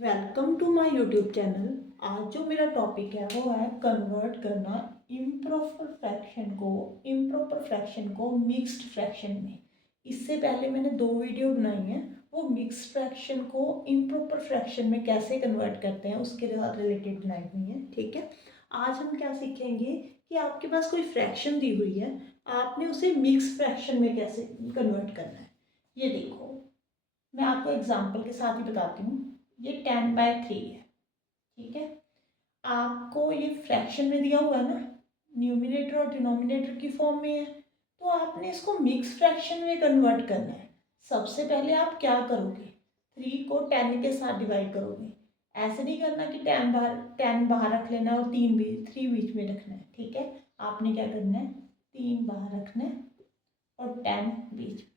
Welcome to my YouTube channel. आज जो मेरा टॉपिक है वो है कन्वर्ट करना इम्प्रॉपर फ्रैक्शन को मिक्स्ड फ्रैक्शन में। इससे पहले मैंने 2 वीडियो बनाई हैं, वो मिक्स्ड फ्रैक्शन को इम्प्रॉपर फ्रैक्शन में कैसे कन्वर्ट करते हैं उसके साथ रिलेटेड बनाई हुई हैं। ठीक है, आज हम क्या सीखेंगे कि आपके पास कोई फ्रैक्शन दी हुई है, आपने उसे मिक्स फ्रैक्शन में कैसे कन्वर्ट करना है। ये देखो, मैं आपको एग्जाम्पल के साथ ही बताती हूँ। ये 10/3 है। ठीक है, आपको ये फ्रैक्शन में दिया हुआ है ना, न्यूमिनेटर और डिनोमिनेटर की फॉर्म में है, तो आपने इसको मिक्स फ्रैक्शन में कन्वर्ट करना है। सबसे पहले आप क्या करोगे, 3 को 10 के साथ डिवाइड करोगे। ऐसे नहीं करना कि 10 बाहर रख लेना और 3 बीच में रखना है। ठीक है, आपने क्या करना है, 3 बाहर रखना है और 10 बीच में।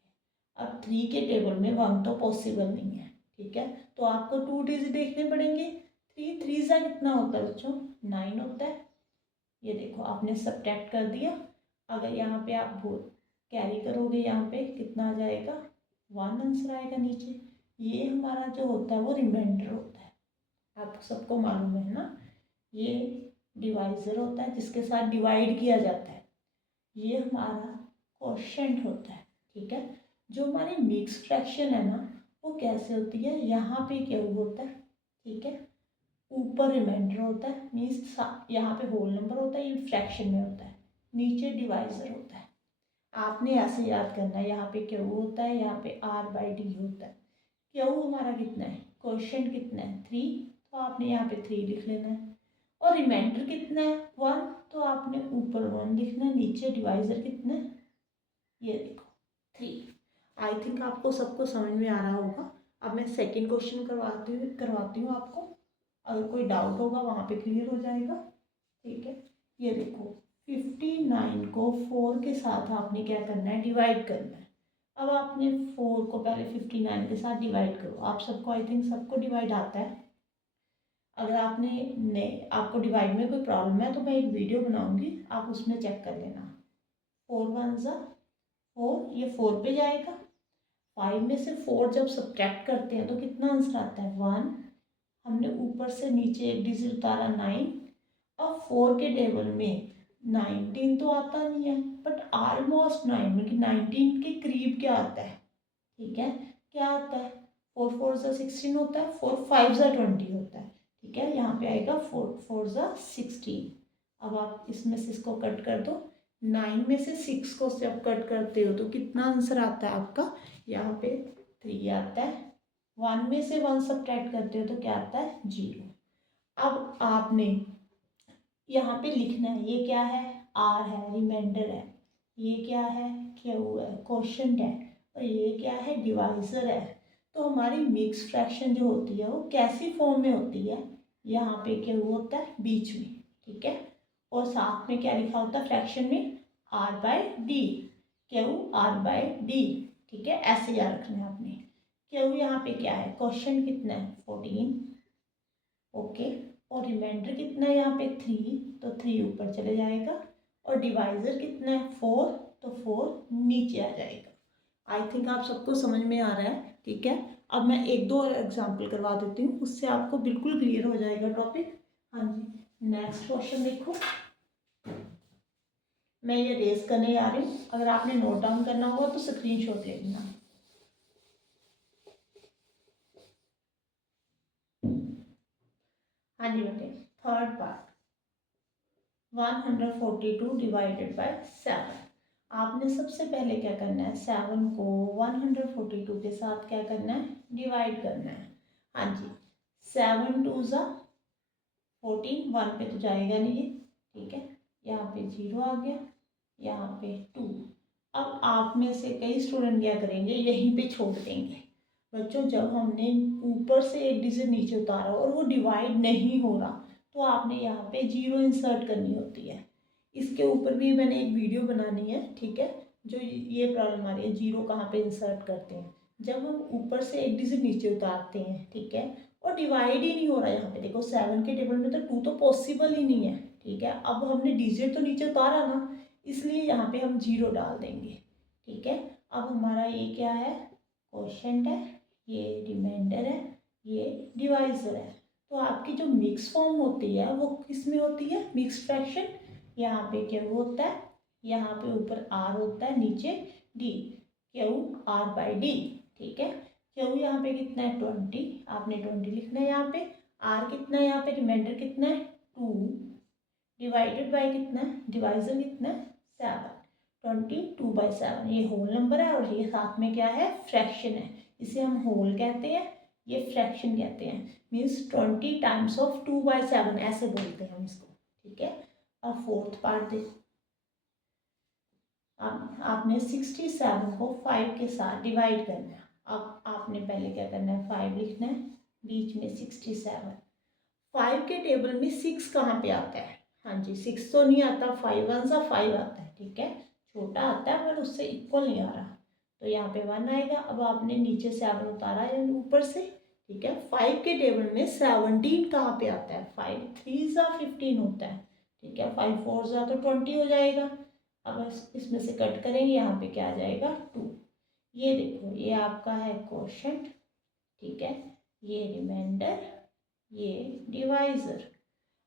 अब 3 के टेबल में 1 तो पॉसिबल नहीं है। ठीक है, तो आपको 2 डिजिट देखने पड़ेंगे। 3 3 कितना होता है बच्चों, 9 होता है। ये देखो, आपने सब्ट्रैक्ट कर दिया। अगर यहाँ पे आप कैरी करोगे, यहाँ पे कितना आ जाएगा, 1 आंसर आएगा नीचे। ये हमारा जो होता है वो रिमाइंडर होता है, आप सबको मालूम है ना। ये डिवाइजर होता है जिसके साथ डिवाइड किया जाता है। ये हमारा क्वोशिएंट होता है। ठीक है, जो हमारी मिक्स फ्रैक्शन है ना, वो कैसे होती है, यहाँ पे क्या होता है। ठीक है, ऊपर रिमाइंडर होता है, मीन्स यहाँ पे होल नंबर होता है, ये फ्रैक्शन में होता है, नीचे डिवाइजर होता है। आपने ऐसे याद करना है, यहाँ पे क्यू होता है, यहाँ पे R/D होता है। क्यू हमारा कितना है, क्वोशिएंट कितना है, 3, तो आपने यहाँ पे 3 लिख लेना है। और रिमाइंडर कितना है, 1, तो आपने ऊपर 1 लिखना है, नीचे डिवाइजर कितना है, ये देखो 3। आई थिंक आपको सबको समझ में आ रहा होगा। अब मैं सेकंड क्वेश्चन करवाती हूँ आपको, अगर कोई डाउट होगा वहाँ पे क्लियर हो जाएगा। ठीक है, ये देखो, 59 को 4 के साथ आपने क्या करना है, डिवाइड करना है। अब आपने 4 को पहले 59 के साथ डिवाइड करो। आप सबको, आई थिंक सबको डिवाइड आता है। अगर आपको डिवाइड में कोई प्रॉब्लम है तो मैं एक वीडियो बनाऊंगी, आप उसमें चेक कर लेना। 4 1 4, ये 4 पे जाएगा। 5 में से 4 जब सब्ट्रैक्ट करते हैं तो कितना आंसर आता है, 1। हमने ऊपर से नीचे एक डिजिट उतारा, 9। अब 4 के टेबल में 19 तो आता नहीं है, बट ऑलमोस्ट 9 में कि 19 के करीब क्या आता है। ठीक है, क्या आता है, 4 4 16 होता है, 4 5 20 होता है। ठीक है, यहाँ पे आएगा 4 4 16। अब आप इसमें से इसको कट कर दो, 9 में से 6 को जब कट करते हो तो कितना आंसर आता है आपका, यहाँ पे 3 आता है। 1 में से 1 सब्ट्रैक्ट करते हो तो क्या आता है, 0। अब आपने यहाँ पे लिखना है, ये क्या है, R है, रिमाइंडर है। ये क्या है, क्यू है, क्वोशिएंट है। और ये क्या है, डिवाइजर है। तो हमारी मिक्स फ्रैक्शन जो होती है वो कैसी फॉर्म में होती है, यहाँ पे क्यू होता है बीच में। ठीक है, और साथ में क्या लिखा होता है फ्रैक्शन में, R/D, क्यू R/D। ठीक है, ऐसे याद रखना है आपने। क्यू यहाँ पे क्या है, क्वोशिएंट कितना है, 14। ओके, और रिमाइंडर कितना है यहाँ पे, 3, तो 3 ऊपर चले जाएगा। और डिवाइजर कितना है, 4, तो 4 नीचे आ जाएगा। आई थिंक आप सबको समझ में आ रहा है। ठीक है, अब मैं 1 2 एग्जाम्पल करवा देती हूँ, उससे आपको बिल्कुल क्लियर हो जाएगा टॉपिक। हाँ जी, नेक्स्ट क्वेश्चन देखो, मैं ये रेस करने आ रही हूँ। अगर आपने नोट डाउन करना होगा तो स्क्रीनशॉट ले लेना। हाँ जी बेटे, थर्ड पार्ट, 142 डिवाइडेड बाय 7। आपने सबसे पहले क्या करना है, 7 को 142 के साथ क्या करना है, डिवाइड करना है। हाँ जी, 7 2 14, 1 पे तो जाएगा नहीं ये। ठीक है, यहाँ पे 0 आ गया, यहाँ पे 2। अब आप में से कई स्टूडेंट क्या करेंगे, यहीं पे छोड़ देंगे। बच्चों, जब हमने ऊपर से एक डिजिट नीचे उतारा और वो डिवाइड नहीं हो रहा, तो आपने यहाँ पे 0 इंसर्ट करनी होती है। इसके ऊपर भी मैंने एक वीडियो बनानी है। ठीक है, जो ये प्रॉब्लम आ रही है, 0 कहाँ पे इंसर्ट करते हैं, जब हम ऊपर से एक डिजिट नीचे उतारते हैं। ठीक है, और डिवाइड ही नहीं हो रहा है। यहाँ पे देखो, 7 के टेबल में तो 2 तो पॉसिबल ही नहीं है। ठीक है, अब हमने डिजिट तो नीचे उतारा ना, इसलिए यहाँ पे हम 0 डाल देंगे। ठीक है, अब हमारा ये क्या है, क्वोशिएंट है, ये रिमाइंडर है, ये डिवाइज़र है। तो आपकी जो मिक्स फॉर्म होती है वो किस में होती है, मिक्स फ्रैक्शन। यहाँ पे क्यू होता है, यहाँ पे ऊपर आर होता है, नीचे D, Q R by D. ठीक है, क्यू यहाँ पे कितना है 20, आपने 20 लिखना है यहाँ पे। आर कितना है यहाँ पे, रिमाइंडर कितना है 2, डिवाइडेड बाई कितना है, डिवाइजर कितना है 7, 22/7। ये होल नंबर है और ये साथ में क्या है, फ्रैक्शन है। इसे हम होल कहते हैं, ये फ्रैक्शन कहते हैं। मीन्स 20 टाइम्स ऑफ 2/7 ऐसे बोलते हैं हम इसको। ठीक है, अब फोर्थ पार्ट देख। अब आपने 67 को 5 के साथ डिवाइड करना है। अब आपने पहले क्या करना है, 5 लिखना है, बीच में 67। 5 के टेबल में 6 कहाँ पे आता है, हाँ जी 6 तो नहीं आता, 5 1 सा 5 आता है। ठीक है, छोटा आता है पर उससे इक्वल नहीं आ रहा, तो यहाँ पे 1 आएगा। अब आपने नीचे 7 उतारा है ऊपर से। ठीक है, 5 के टेबल में 17 कहाँ पे आता है, 5 3 सा 15 होता है। ठीक है, 5 4 सा तो 20 हो जाएगा। अब इसमें से कट करेंगे, यहाँ पे क्या आ जाएगा 2। ये देखो, ये आपका है क्वोशंट। ठीक है, ये रिमाइंडर, ये डिवाइज़र।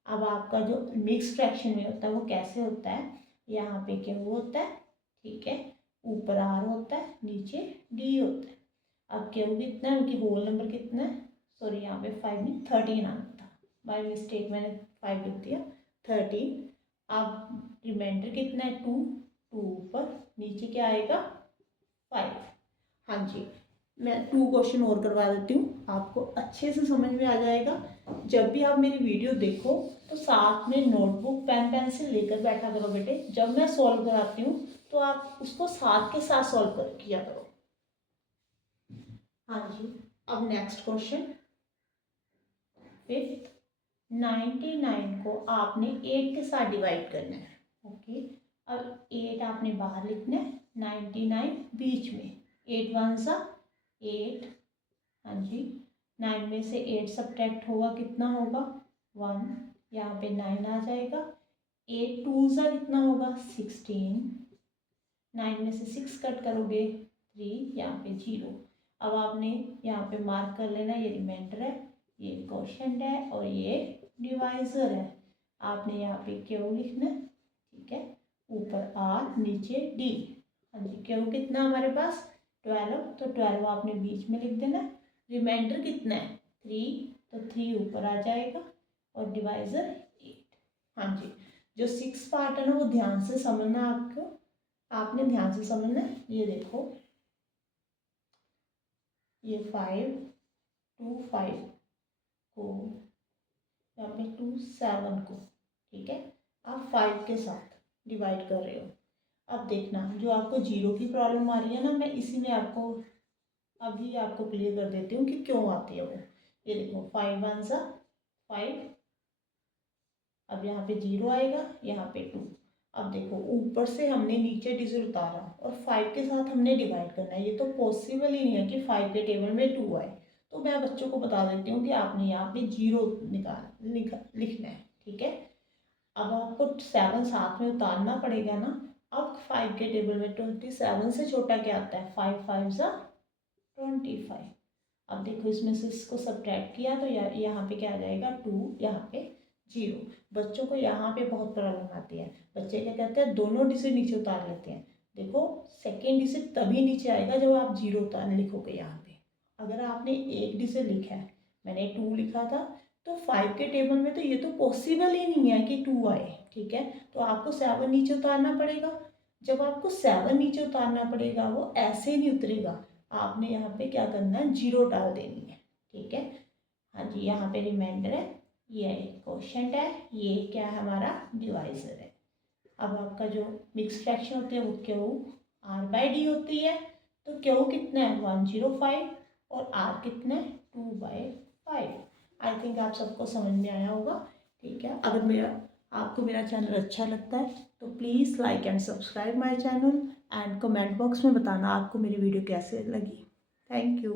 अब आपका जो मिक्स फ्रैक्शन में होता है वो कैसे होता है, यहाँ पे क्या होता है, ठीक है, ऊपर आर होता है, नीचे डी होता है। अब क्या कितना है, उनकी होल नंबर कितना है, सॉरी यहाँ पे 5 नहीं 13 आना था, बाय मिस्टेक मैंने 5 लिख दिया, 13। अब रिमाइंडर कितना है 2, 2 ऊपर, नीचे क्या आएगा 5। हाँ जी, मैं 2 क्वेश्चन और करवा देती हूँ, आपको अच्छे से समझ में आ जाएगा। जब भी आप मेरी वीडियो देखो तो साथ में नोटबुक पेन पेंसिल लेकर बैठा करो बेटे। जब मैं सॉल्व कराती हूँ तो आप उसको साथ के साथ सॉल्व कर किया करो। हाँ जी, अब नेक्स्ट क्वेश्चन, फिफ्थ। 99 को आपने 8 के साथ डिवाइड करना है। ओके, अब 8 आपने बाहर लिखना है, 99 बीच में, 8 1 सा 8। हाँ जी, 9 में से 8 सब्ट्रैक्ट होगा, कितना होगा 1, यहाँ पे 9 आ जाएगा। 8 2 सा कितना होगा 16, 9 में से 6 कट करोगे 3, यहाँ पे 0। अब आपने यहाँ पे मार्क कर लेना, ये रिमाइंडर है, ये क्वोशंट है और ये डिवाइज़र है। आपने यहाँ पे क्यू लिखना है। ठीक है, ऊपर आर, नीचे डी। हाँ जी, क्यू कितना हमारे पास 12, तो 12 आपने बीच में लिख देना है। रिमाइंडर कितना है 3, तो 3 ऊपर आ जाएगा और डिवाइज़र 8। हाँ जी, जो 6 पार्ट है ना वो ध्यान से समझना, आपने ध्यान से समझना है। ये देखो, ये 5 2 5 को, यहाँ पे 2 7 को, ठीक है, आप 5 के साथ डिवाइड कर रहे हो। अब देखना, जो आपको 0 की प्रॉब्लम आ रही है ना, मैं इसी में आपको अभी आपको क्लियर कर देती हूँ कि क्यों आती है वो। ये देखो 5 1 सा 5, अब यहाँ पे 0 आएगा, यहाँ पे 2। अब देखो, ऊपर से हमने नीचे डिजिट उतारा और 5 के साथ हमने डिवाइड करना है। ये तो पॉसिबल ही नहीं है कि 5 के टेबल में 2 आए। तो मैं बच्चों को बता देती हूँ कि आपने यहाँ पे 0 लिखना है। ठीक है, अब आपको 7 साथ में उतारना पड़ेगा ना। अब 5 के टेबल में 27 से छोटा क्या आता है, 5 5 सा 25। अब देखो, इसमें से इसको सब्ट्रैक्ट किया तो यहाँ पे क्या आ जाएगा 2, यहाँ पे 0। बच्चों को यहाँ पे बहुत प्रॉब्लम आती है। बच्चे क्या कहते हैं, दोनों डिजिट नीचे उतार लेते हैं। देखो, सेकेंड डिजिट तभी नीचे आएगा जब आप 0 उतार लिखोगे यहाँ पे। अगर आपने एक डिजिट लिखा है, मैंने 2 लिखा था, तो 5 के टेबल में तो ये तो पॉसिबल ही नहीं है कि 2 आए। ठीक है, तो आपको 7 नीचे उतारना पड़ेगा। जब आपको 7 नीचे उतारना पड़ेगा, वो ऐसे नहीं उतरेगा, आपने यहाँ पे क्या करना है, 0 डाल देनी है। ठीक है, हाँ जी, यहाँ पे रिमाइंडर है, ये क्वोशंट है, ये क्या है हमारा डिवाइज़र है। अब आपका जो मिक्स फ्रैक्शन होती है वो क्यू आर बाई डी होती है। तो क्यू कितना है 105 और आर कितना है 2/5। आई थिंक आप सबको समझ में आया होगा। ठीक है, अगर आपको मेरा चैनल अच्छा लगता है तो please like and subscribe my channel and comment box में बताना आपको मेरी वीडियो कैसे लगी। Thank you.